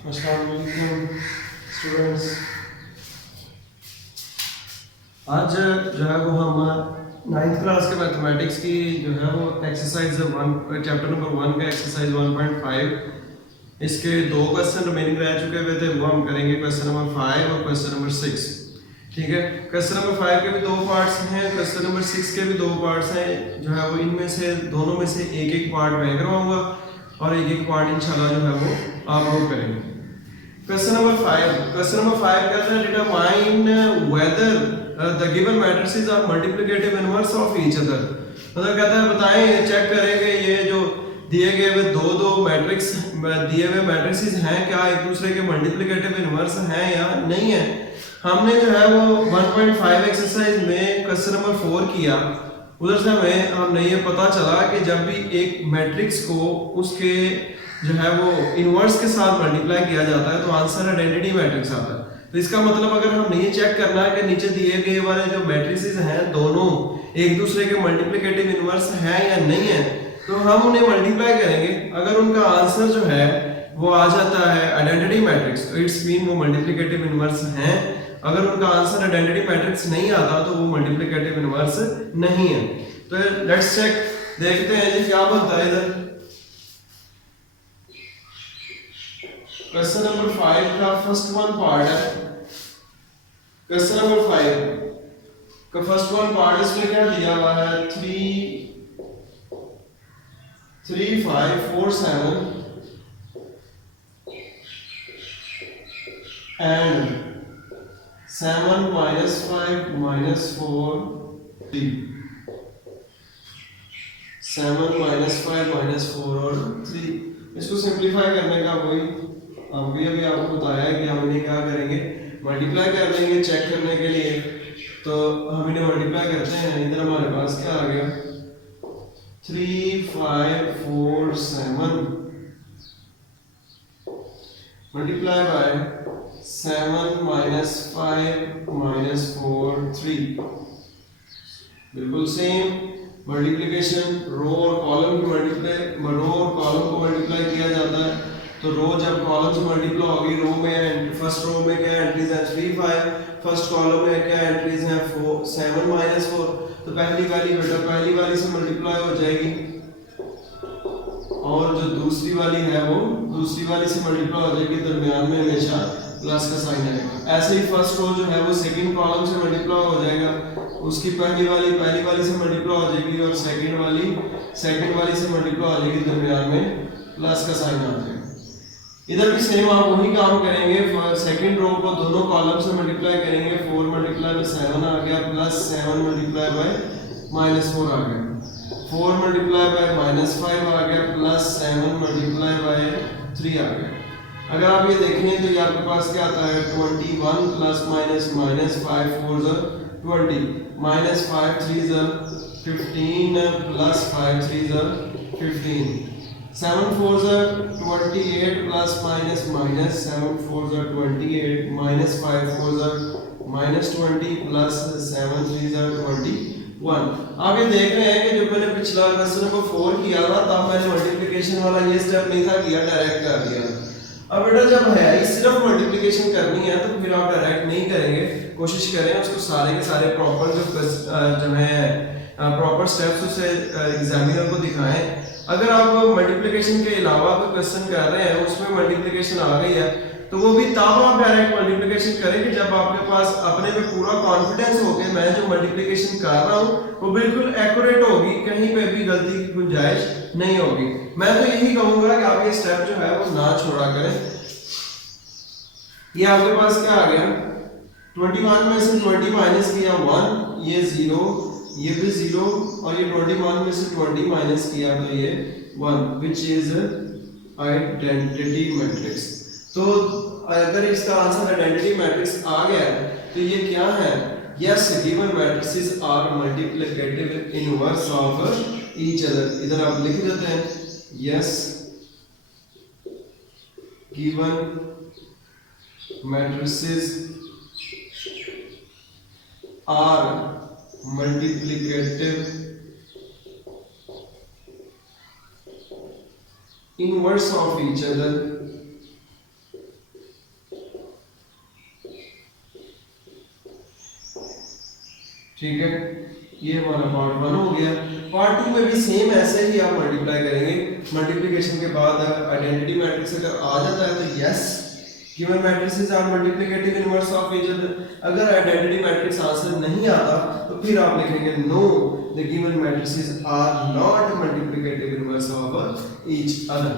अस्सलाम वालेकुम स्टूडेंट्स। आज जो है वो हम नाइन्थ क्लास के मैथमेटिक्स की जो है वो एक्सरसाइज वन चैप्टर नंबर 1 का एक्सरसाइज 1.5 इसके दो क्वेश्चन रिमेनिंग रह चुके हुए थे, वो हम करेंगे क्वेश्चन नंबर 5 और क्वेश्चन नंबर 6। ठीक है, क्वेश्चन नंबर 5 के भी दो पार्ट्स हैं, क्वेश्चन नंबर 6 के भी दो पार्ट्स हैं। जो है वो इनमें से दोनों में से एक एक पार्ट मैं करवाऊंगा और एक एक पार्ट इंशाल्लाह जो है वो आप लोग करेंगे। क्वेश्चन नंबर 5 कहता है determine whether the given matrices are multiplicative inverse of each other. मतलब कहता है बताएं, चेक करेंगे ये जो दिए गए हुए दो मैट्रिक्स दिए हुए मैट्रिसेस हैं क्या एक दूसरे के मल्टीप्लिकेटिव इनवर्स हैं या नहीं है। हमने जो है वो 1.5 एक्सरसाइज में क्वेश्चन नंबर 4 किया, उधर से हमने ये पता चला कि जब भी एक मैट्रिक्स को उसके जो है वो इनवर्स के साथ मल्टीप्लाई किया जाता है तो आंसर आइडेंटिटी मैट्रिक्स आता है। तो इसका मतलब अगर हमने ये चेक करना है कि नीचे दिए गए वाले जो मैट्रिसेस हैं दोनों एक दूसरे के मल्टीप्लिकेटिव इनवर्स हैं या नहीं है, तो हम उन्हें मल्टीप्लाई करेंगे। अगर उनका आंसर जो है वो आ जाता है आइडेंटिटी मैट्रिक्स तो इट्स मीन वो मल्टीप्लिकेटिव इनवर्स हैं। अगर उनका आंसर आइडेंटिटी मैट्रिक्स नहीं आता तो वो मल्टीप्लिकेटिव इनवर्स नहीं है। तो लेट्स चेक, देखते हैं जी क्या बनता है इधर। क्वेश्चन नंबर 5 का फर्स्ट वन पार्ट है। क्वेश्चन नंबर 5 का फर्स्ट वन पार्ट, इसमें क्या दिया हुआ है 3 5 4 7 and 7 minus 5 minus 4 3 7 minus 5 minus 4 और 3। इसको सिंप्लीफाई करने का वही अभी आपको बताया है कि हम इन्हें क्या करेंगे, मल्टीप्लाई कर देंगे चेक करने के लिए। तो हम इन्हें मल्टीप्लाई करते हैं। इधर हमारे पास क्या आ गया 3 5 4 7 मल्टीप्लाई बाय 7 minus 5 minus 4 3। बिल्कुल सेम मल्टीप्लिकेशन, रो और कॉलम की रो और कॉलम को मल्टीप्लाई किया जाता है। तो रो जब कॉलम से मल्टीप्लाई होगी, रो में फर्स्ट रो में क्या एंट्रीज है 3 5, फर्स्ट कॉलम में क्या एंट्रीज हैं 4 7 minus 4। तो पहली वाली से मल्टीप्लाई हो जाएगी और जो दूसरी वाली है वो दूसरी वाली से मल्टीप्लाई हो जाएगी। दरमियान में हमेशा प्लस का साइन आएगा। ऐसे ही फर्स्ट रो जो है वो सेकंड कॉलम से मल्टीप्लाई हो जाएगा, उसकी पहली वाली से मल्टीप्लाई हो जाएगी और सेकंड वाली से मल्टीप्लाई हो जाएगी, दरमियान में प्लस का साइन आ जाएगा। इधर भी सेम आप वही काम करेंगे। सेकंड रो को दोनों कॉलम से मल्टीप्लाई करेंगे। 4 मल्टीप्लाई बाय 7 आ गया प्लस 7 मल्टीप्लाई बाय -4 आ गया। 4 मल्टीप्लाई बाय -5 आ गया प्लस 7 मल्टीप्लाई बाय 3 आ गया। अगर आप ये देखें तो ये आपके पास क्या आता है 21 plus minus -5 4 20 -5 3 15 plus 5 3 15 7 4 28 plus minus 7 4 28 -5 4 -20 plus 7 3 21। आप ये देख रहे हैं कि जब मैंने पिछला क्वेश्चन को 4 किया था तब मैंने मल्टीप्लिकेशन वाला ये स्टेप नहीं था किया, डायरेक्ट कर दिया। अब बेटा जब है सिर्फ मल्टीप्लिकेशन करनी है तो फिर आप डायरेक्ट नहीं करेंगे, कोशिश करें उसको सारे के सारे प्रॉपर जो है प्रॉपर स्टेप्स उसे एग्जामिनर को दिखाएं। अगर आप मल्टीप्लिकेशन के अलावा कोई क्वेश्चन कर रहे हैं उसमें मल्टीप्लिकेशन आ गई है तो वो भी तब आप डायरेक्ट मल्टीप्लिकेशन करें कि जब आपके पास अपने में पूरा कॉन्फिडेंस हो कि मैं जो मल्टीप्लिकेशन कर रहा हूँ वो बिल्कुल एक्यूरेट होगी, कहीं पे भी गलती की गुंजाइश नहीं होगी। मैं तो यही कहूंगा कि आप ये स्टेप जो है वो ना छोड़ा करें। ये आपके पास क्या आ गया 21 में से 20 माइनस किया 1, ये 0, ये भी 0 और ये 21 में से 20 माइनस किया तो ये 1 which is आइडेंटिटी मैट्रिक्स। तो अगर इसका आंसर आइडेंटिटी मैट्रिक्स आ गया तो ये क्या है, yes given matrices are multiplicative inverse of each other. इधर आप लिख देते हैं yes given matrices are multiplicative inverse of each other ठीक है, ये हमारा पार्ट 1 हो गया। पार्ट 2 में भी सेम ऐसे ही आप मल्टीप्लाई करेंगे। मल्टीप्लिकेशन के बाद आइडेंटिटी मैट्रिक्स अगर आ जाता है तो yes, given matrices are multiplicative inverse of each other. अगर आइडेंटिटी मैट्रिक्स आंसर नहीं आता तो फिर आप लिखेंगे no, the given matrices are not multiplicative inverse of each other.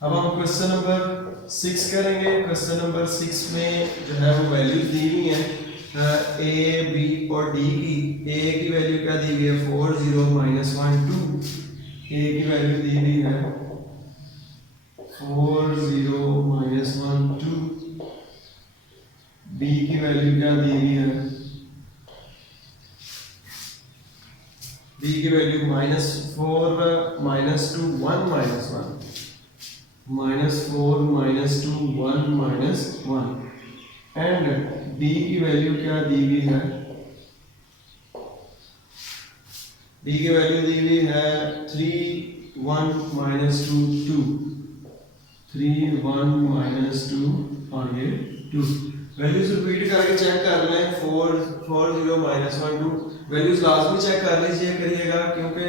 अब हम क्वेश्चन नंबर 6 करेंगे। क्वेश्चन नंबर 6 में जो है वो वैल्यूज दी हुई हैं ए, बी और डी की। ए की वैल्यू क्या दी गई है 4 0 -1 2। ए की वैल्यू दी हुई है 4 0 -1 2। बी की वैल्यू क्या दी हुई है, बी की वैल्यू -4 -2 1 -1 -4 -2 1 -1। एंड डी की वैल्यू क्या दी हुई है, डी की वैल्यू दी हुई है 3 1 -2 2। 3 1 -2 और ये 2। वैल्यूज रिपीट करके चेक कर लें। 4 0 -1 2 वैल्यूज लाजमी चेक कर लीजिए करिएगा, क्योंकि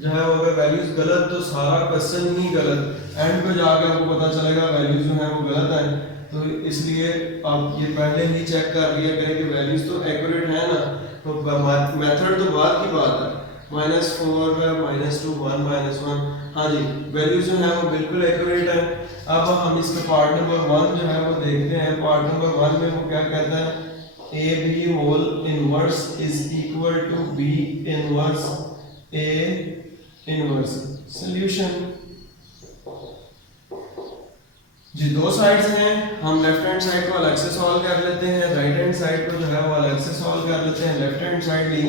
जो है वो अगर वैल्यूज गलत तो सारा क्वेश्चन ही गलत, एंड पे जाके आपको पता चलेगा वैल्यूज जो है वो गलत है। तो इसलिए आप ये पहले ही चेक कर लिया करें कि वैल्यूज तो एक्यूरेट है ना, तो मेथड तो बाद की बात है। -4 -2 1 -1, हाँ जी वैल्यूज जो है वो बिल्कुल एक्यूरेट है। अब हम इसका पार्ट नंबर 1 जो है वो देखते हैं। पार्ट नंबर 1 में वो क्या कहता है, A B whole inverse is equal to B inverse A inverse. Solution जी, दो साइड्स हैं, हम लेफ्ट हैंड साइड को अलग से सॉल्व कर लेते हैं, राइट हैंड साइड को जो है वो अलग से सॉल्व कर लेते हैं। लेफ्ट हैंड साइड ली,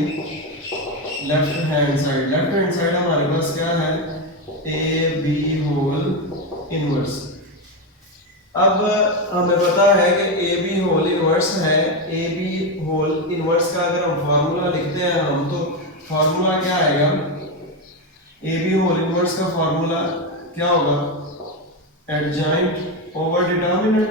लेफ्ट हैंड साइड हमारे पास क्या है, ए बी होल इनवर्स। अब हमें पता है कि ए बी होल इनवर्स है। ए बी होल इनवर्स का अगर हम फार्मूला लिखते हैं हम, तो फार्मूला क्या आएगा, ए बी होल इनवर्स का फार्मूला क्या होगा, एडजॉइंट ओवर डिटर्मिनेंट।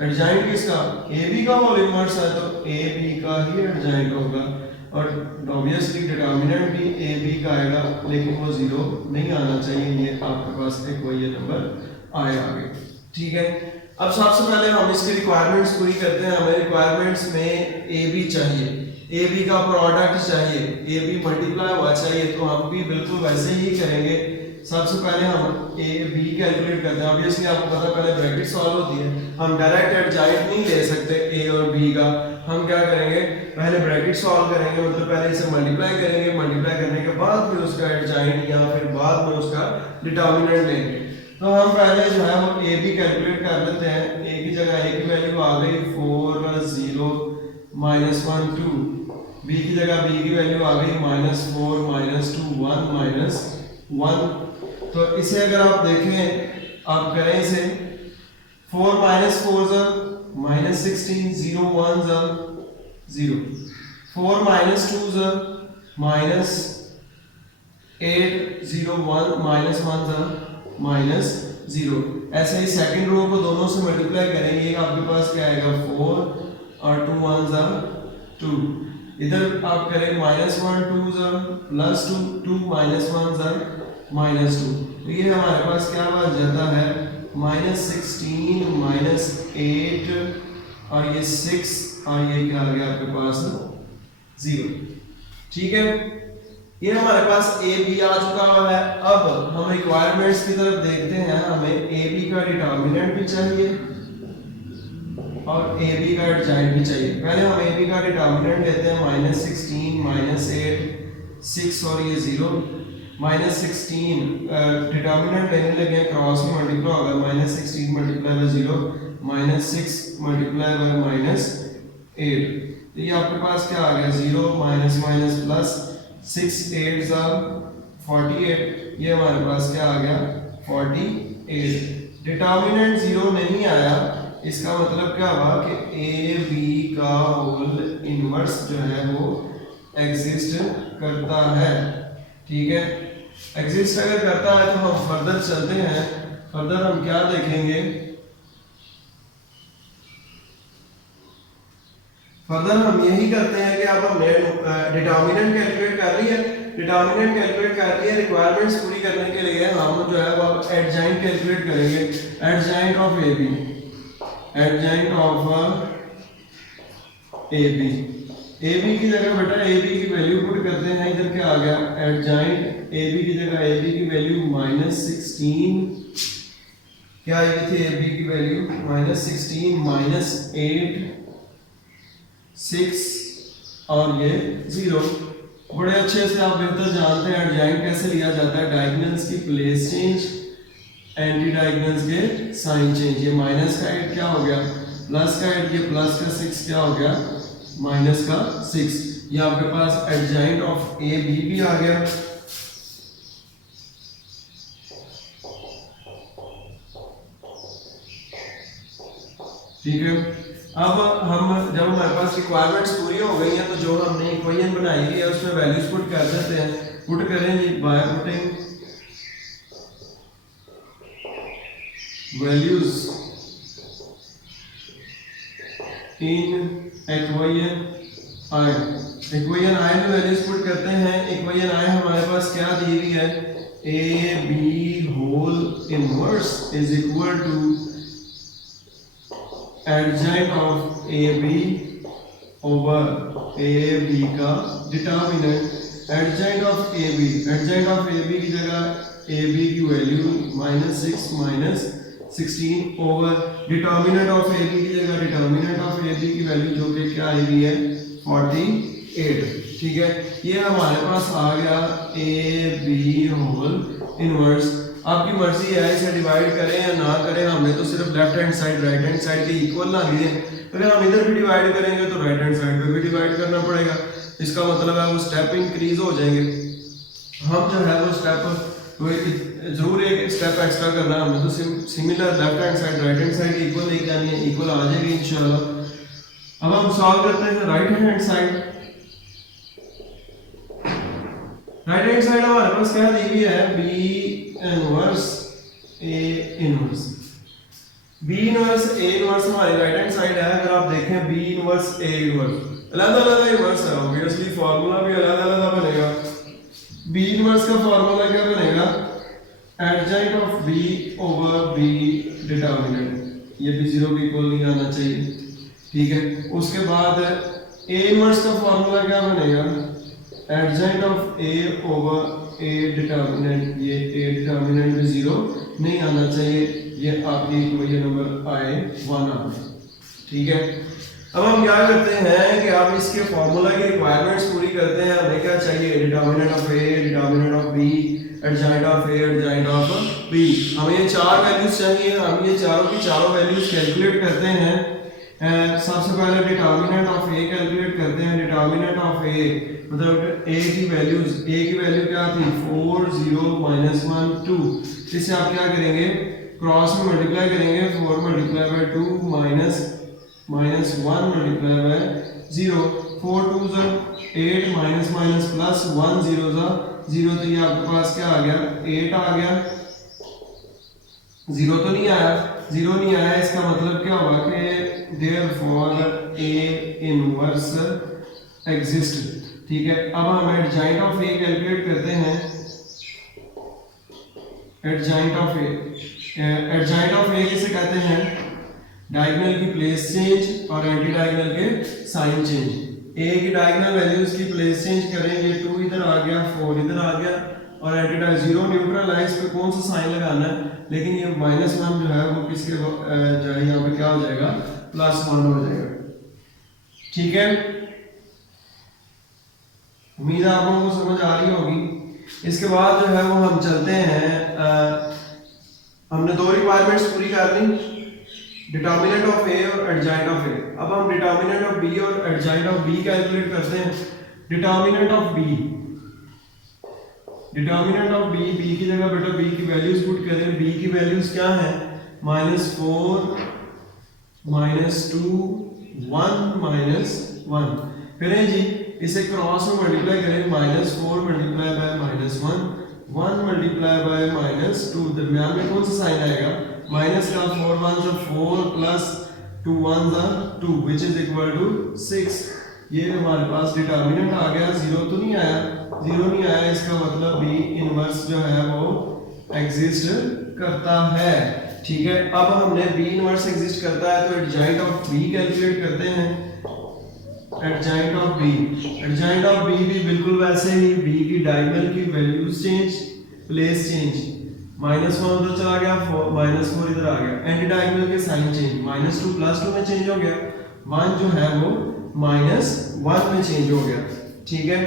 एडजॉइंट किसका, ए बी का होल इनवर्स है तो ए बी का ही एडजॉइंट होगा, और ऑब्वियसली डिटर्मिनेंट भी ए बी का आएगा, लेकिन वो 0 नहीं आना चाहिए। ये आपके पास एक वही नंबर आए आगे, ठीक है। अब सबसे पहले हम इसकी रिक्वायरमेंट्स पूरी करते हैं। हमें रिक्वायरमेंट्स में ए बी चाहिए, ए बी का प्रोडक्ट चाहिए, ए बी मल्टीप्लाई हुआ चाहिए, तो हम भी बिल्कुल वैसे ही करेंगे। सबसे पहले हम ए बी कैलकुलेट करते हैं। ऑब्वियसली आपको पता है पहले ब्रैकेट सॉल्व होती है, हम डायरेक्ट एडजॉइंट नहीं ले सकते ए और बी का। हम क्या करेंगे, पहले ब्रैकेट सॉल्व करेंगे, मतलब पहले इसे मल्टीप्लाई करेंगे, मल्टीप्लाई करने के बाद फिर उसका एडजॉइंट या फिर बाद में उसका डिटर्मिनेंट लेंगे। तो हम पहले जो है वो ए बी कैलकुलेट कर लेते हैं। ए की जगह ए की वैल्यू आ गई 4 0 -1 2, बी की जगह बी की वैल्यू आ गई -4 -2 1 -1। तो इसे अगर आप देखें, आप करें इसे 4 -4 -16 0 1 0, 4 -2 -8 0 1 -0। ऐसे ही सेकंड रो को दोनों से मल्टीप्लाई करेंगे, आपके पास क्या आएगा 4 और 2 1 2। इधर आप करें -1 2 +2 2 -1 -2, तो ये हमारे पास क्या बन जाता है -16 -8 और ये 6 और ये क्या आ गया आपके पास 0, ठीक है। ये हमारे पास ए बी आ चुका हुआ है। अब हम रिक्वायरमेंट्स की तरफ देखते हैं। हमें ए बी का डिटर्मिनेंट भी चाहिए और ए बी का एडजॉइंट भी चाहिए। पहले हम ए बी का डिटर्मिनेंट लेते हैं, -16 -8 6 और ये 0। -16 डिटर्मिनेंट लेने लगे हैं, क्रॉस में मल्टीप्लाई होगा, -16 मल्टीप्लाई बाय 0 -6 मल्टीप्लाई बाय -8। तो ये आपके पास क्या आ गया 0 प्लस 6 8 48, ये हमारे पास क्या आ गया 48। डिटर्मिनेंट 0 नहीं आया, इसका मतलब क्या हुआ कि ए बी का होल इनवर्स जो है वो एग्जिस्ट करता है, ठीक है। एग्जिस्ट अगर करता है तो हम फर्दर चलते हैं। फर्दर हम क्या देखेंगे, फर्दर हम यही करते हैं कि अब हमने डिटर्मिनेंट कैलकुलेट कर ली है, डिटर्मिनेंट कैलकुलेट कर लिया, रिक्वायरमेंट्स पूरी करने के लिए हम जो है वो एडजॉइंट कैलकुलेट करेंगे। Adjoint of A B, adjoint of A B, A B की जगह बेटा ए बी की वैल्यू पुट करते हैं, इधर क्या आ गया एडजॉइंट ए बी की जगह ए बी की वैल्यू -16, क्या आई थी ए बी की वैल्यू -16 -8 6 और ये 0। बड़े अच्छे से आप बेहतर जानते हैं एडजॉइंट कैसे लिया जाता है, डायगोनल्स की प्लेस चेंज, एंटी डायगोनल्स के साइन चेंज। ये माइनस का 8 क्या हो गया प्लस का 8, ये प्लस का 6 क्या हो गया माइनस का 6। ये आपके पास एडजॉइंट ऑफ ए बी भी आ गया। ठीक है, अब हम जब हमारे पास रिक्वायरमेंट्स पूरी हो गई हैं तो जो हमने इक्वेशन बनाई हुई है उसमें वैल्यूज पुट कर देते हैं। पुट करें जी by putting values in equation I. Equation I में वैल्यूज पुट करते हैं। इक्वेशन आई हमारे पास क्या दी हुई है, A B whole inverse is equal to adjoint of A B over A B का determinant. Adjoint of A B, adjoint of A B की जगह ए बी की value -6 -16 over determinant of A B की जगह determinant of A B की value जो कि क्या आई हुई है 48। ठीक है, ये हमारे पास आ गया ए बी होल इनवर्स। आपकी मर्जी है इसे डिवाइड करें या ना करें, हमने तो सिर्फ left hand side right hand side के इक्वल ला लिए। अगर हम इधर भी डिवाइड करेंगे तो राइट हैंड साइड पे भी डिवाइड करना पड़ेगा। इसका मतलब है वो स्टेप इंक्रीज हो जाएंगे। हम जो है वो स्टेप जरूर एक स्टेप एक्स्ट्रा करना है, हमने तो similar left hand side right hand side की इक्वल लेके जानी है, इक्वल आ जाएगी इंशाल्लाह। अब हम सॉल्व करते हैं right hand side. Right hand side हमारे पास क्या दी हुई है, B inverse A inverse. B inverse A inverse हमारी राइट हैंड साइड है। अगर आप देखें बी इनवर्स ए इनवर्स अलग-अलग इनवर्स है, ऑब्वियसली फार्मूला भी अलग-अलग बनेगा। बी इनवर्स का फार्मूला क्या बनेगा, adjoint of B over B determinant. ये भी 0 के इक्वल नहीं आना चाहिए। ठीक है, उसके बाद ए इनवर्स का फार्मूला क्या बनेगा, adjoint of A over A determinant. ये ए डिटर्मिनेंट भी 0 नहीं आना चाहिए। ये आपकी इक्वेशन नंबर आए 1 आ गई। ठीक है, अब हम क्या करते हैं कि आप इसके फार्मूला की रिक्वायरमेंट्स पूरी करते हैं। हमें क्या चाहिए, determinant of A, determinant of B, adjoint of A, adjoint of B. हमें ये 4 वैल्यूज चाहिए। हम ये चारों की चारों वैल्यूज कैलकुलेट करते हैं। सबसे पहले डिटर्मिनेंट ऑफ ए कैलकुलेट करते हैं। डिटर्मिनेंट ऑफ ए मतलब ए की वैल्यूज, ए की वैल्यू क्या थी 4 0 -1 2। इससे आप क्या करेंगे, क्रॉस में मल्टीप्लाई करेंगे। 4 multiply by 2 -1 multiply by 0। 4 2 8 minus plus 1 0 0। तो ये आपके पास क्या आ गया 8 आ गया। 0 तो नहीं आया, 0 नहीं आया, इसका मतलब क्या हुआ कि देयरफॉर ए इनवर्स एग्जिस्ट। ठीक है, अब हम एडजॉइंट ऑफ ए कैलकुलेट करते हैं। Adjoint of A, adjoint of A किसे कहते हैं, डायगोनल की प्लेस चेंज और एंटी डायगोनल के साइन चेंज। ए की डायगोनल वैल्यूज की प्लेस चेंज करेंगे, 2 इधर आ गया 4 इधर आ गया, और एंटी डायगोनल 0 न्यूट्रल है, इस पे कौन सा साइन लगाना है, लेकिन ये -1 जो है वो किसके जो है यहाँ पे क्या हो जाएगा +1 हो जाएगा। ठीक है, उम्मीद है आप लोगों को समझ आ रही होगी। इसके बाद जो है वो हम चलते हैं, हमने 2 रिक्वायरमेंट्स पूरी कर ली, डिटर्मिनेंट ऑफ ए और एडजॉइंट ऑफ ए। अब हम डिटर्मिनेंट ऑफ बी और एडजॉइंट ऑफ बी कैलकुलेट करते हैं। Determinant of B, determinant of B, B की जगह बेटा बी की वैल्यूज पुट करें। बी की वैल्यूज क्या है, -4 -2 1 करें जी, इसे क्रॉस में मल्टीप्लाई करें। -4 मल्टीप्लाई बाय -1 1 मल्टीप्लाई बाय -2, दरमियान में कौन सा साइन आएगा माइनस का। 4 1 4 plus 2 1s are 2 which is equal to 6। ये हमारे पास डिटर्मिनेंट आ गया, जीरो तो नहीं आया, जीरो नहीं आया, इसका मतलब बी इनवर्स जो है वो एग्जिस्ट करता है। ठीक है, अब हमने बी इनवर्स एग्जिस्ट करता है तो एडजॉइंट ऑफ बी कैलकुलेट करते हैं। Adjoint of B, adjoint of B भी बिल्कुल वैसे ही, बी की डायगोनल की वैल्यूज चेंज, प्लेस चेंज, -1 उधर चला गया, -4 इधर आ गया, एंटी डायगोनल के साइन चेंज, -2 +2 में चेंज हो गया, 1 जो है वो -1 में चेंज हो गया। ठीक है,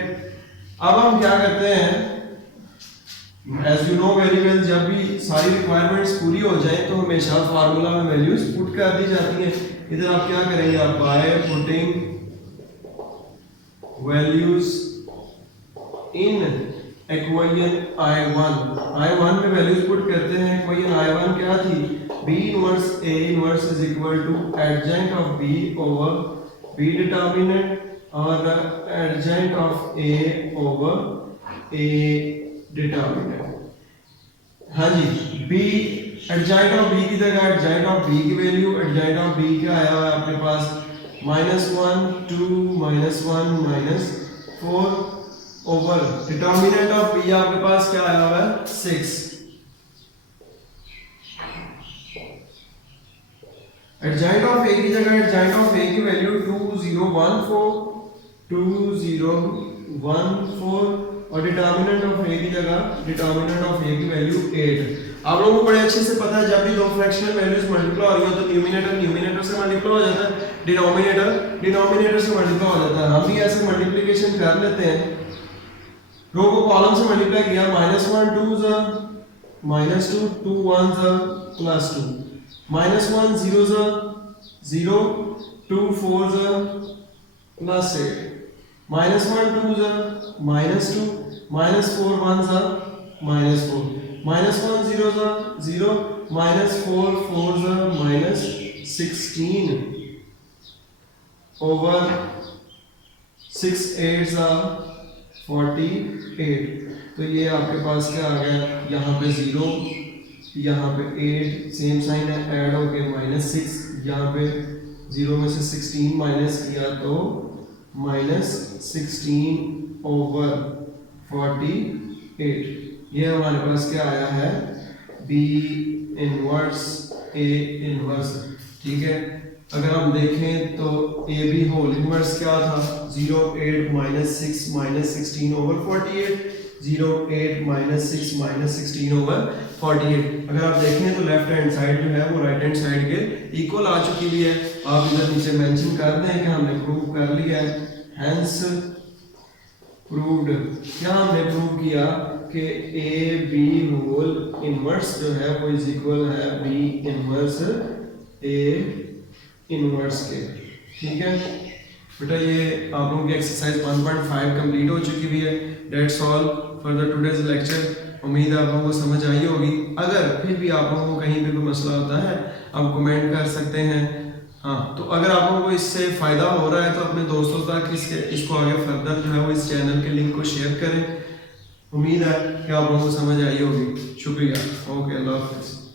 अब हम क्या करते हैं, as you know very well, जब भी सारी रिक्वायरमेंट्स पूरी हो जाए तो हमेशा फार्मूला में वैल्यूज पुट कर दी जाती हैं। इधर आप क्या करेंगे, आप bye putting values in equation I1 में वैल्यूज पुट करते हैं। इक्वेशन I1 क्या थी, B inverse A inverse is equal to adjoint of B over B determinant और adjoint of A over A determinant. हाँ जी, B एडजॉइंट ऑफ B की जगह एडजॉइंट ऑफ B की वैल्यू, एडजॉइंट ऑफ B क्या आया हुआ है आपके पास, -1 2 -1 -4 ओवर डिटर्मिनेंट ऑफ B आपके पास क्या आया हुआ है 6। एडजॉइंट ऑफ A की जगह एडजॉइंट ऑफ A की वैल्यू 2014 और डिटर्मिनेंट ऑफ A की जगह डिटर्मिनेंट ऑफ A की वैल्यू 8। आप लोगों को बड़े अच्छे से पता है, जब भी दो फ्रैक्शनल वैल्यूज मल्टीप्लाई हो रही हो तो न्यूमरेटर से मल्टीप्लाई हो जाता है, डिनोमिनेटर से मल्टीप्लाई हो जाता है। हम भी ऐसे मल्टीप्लिकेशन कर लेते हैं, रो को कॉलम से मल्टीप्लाई किया, -1 2 -2 2 1 +2, -1 0 0 2 4 +8, -1 2 -2 -4 1 -4 -1 0 0 -4 4 -16 ओवर 6 8 48। तो ये आपके पास क्या आ गया, यहाँ पे 0 यहाँ पे 8 सेम साइन है, ऐड हो गए -6, यहाँ पे 0 में से 16 माइनस किया तो -16 ओवर 48। ये हमारे पास क्या आया है, B इनवर्स A इनवर्स। ठीक है, अगर हम देखें तो AB होल इनवर्स क्या था, 0 8 -6 -16 ओवर 48, 0 8 -6 -16 ओवर 48। अगर आप देखें तो लेफ्ट हैंड साइड जो है वो राइट हैंड साइड के इक्वल आ चुकी हुई है। आप इधर नीचे मेंशन कर दें कि हमने प्रूव कर लिया है, हेंस प्रूव्ड। क्या हमने प्रूव किया कि AB होल इनवर्स जो है वो इज इक्वल है B इनवर्स A इनवर्स के। ठीक है बेटा, ये आप लोगों की एक्सरसाइज 1.5 कंप्लीट हो चुकी हुई है। That's all for the today's lecture. उम्मीद है आप लोगों को समझ आई होगी। अगर फिर भी आप लोगों को कहीं भी कोई मसला होता है आप कमेंट कर सकते हैं। हाँ, तो अगर आप लोगों को इससे फ़ायदा हो रहा है तो अपने दोस्तों तक इसको आगे फर्दर जो है वो इस चैनल के लिंक को शेयर करें। उम्मीद है कि आप लोगों को समझ आई होगी। शुक्रिया। ओके, अल्लाह हाफ़िज़।